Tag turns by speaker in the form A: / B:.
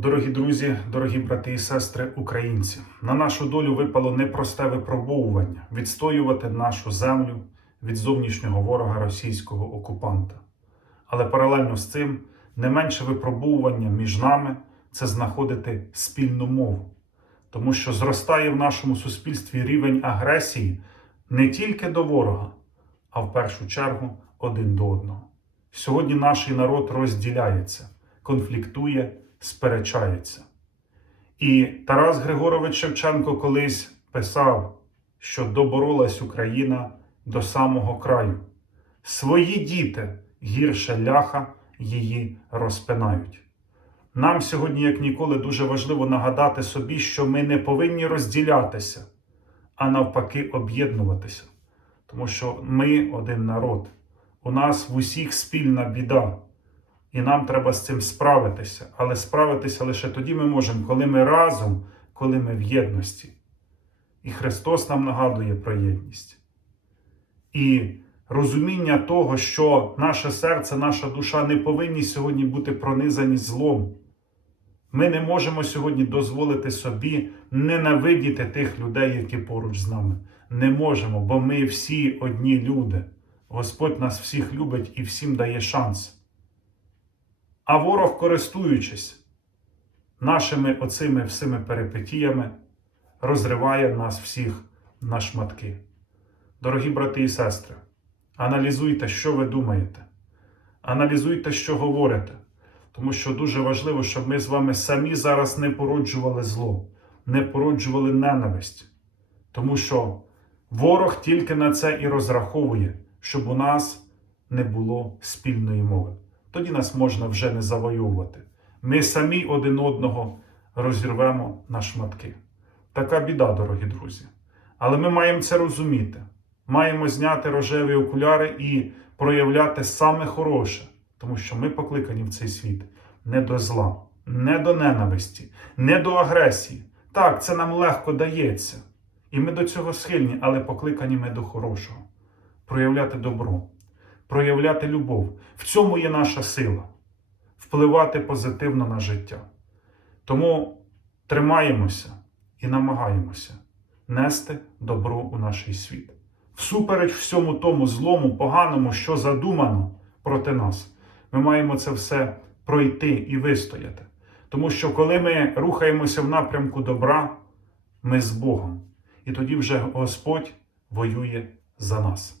A: Дорогі друзі, дорогі брати і сестри, українці, на нашу долю випало непросте випробовування відстоювати нашу землю від зовнішнього ворога російського окупанта. Але паралельно з цим не менше випробовування між нами це знаходити спільну мову, тому що зростає в нашому суспільстві рівень агресії не тільки до ворога, а в першу чергу один до одного. Сьогодні наш народ розділяється, конфліктує, сперечається. І Тарас Григорович Шевченко колись писав, що доборолась Україна до самого краю. Свої діти гірше ляха її розпинають. Нам сьогодні, як ніколи, дуже важливо нагадати собі, що ми не повинні розділятися, а навпаки, об'єднуватися. Тому що ми один народ, у нас в усіх спільна біда, і нам треба з цим справитися. Але справитися лише тоді ми можемо, коли ми разом, коли ми в єдності. І Христос нам нагадує про єдність. І розуміння того, що наше серце, наша душа не повинні сьогодні бути пронизані злом. Ми не можемо сьогодні дозволити собі ненавидіти тих людей, які поруч з нами. Не можемо, бо ми всі одні люди. Господь нас всіх любить і всім дає шанс. А ворог, користуючись нашими оцими всіми перипетіями, розриває нас всіх на шматки. Дорогі брати і сестри, аналізуйте, що ви думаєте, аналізуйте, що говорите, тому що дуже важливо, щоб ми з вами самі зараз не породжували зло, не породжували ненависть, тому що ворог тільки на це і розраховує, щоб у нас не було спільної мови. Тоді нас можна вже не завоювати. Ми самі один одного розірвемо на шматки. Така біда, дорогі друзі. Але ми маємо це розуміти. Маємо зняти рожеві окуляри і проявляти саме хороше, тому що ми покликані в цей світ не до зла, не до ненависті, не до агресії. Так, це нам легко дається. І ми до цього схильні, але покликані ми до хорошого. Проявляти добро, проявляти любов. В цьому є наша сила впливати позитивно на життя. Тому тримаємося і намагаємося нести добро у наш світ. Всупереч всьому тому злому, поганому, що задумано проти нас, ми маємо це все пройти і вистояти. Тому що коли ми рухаємося в напрямку добра, ми з Богом. І тоді вже Господь воює за нас.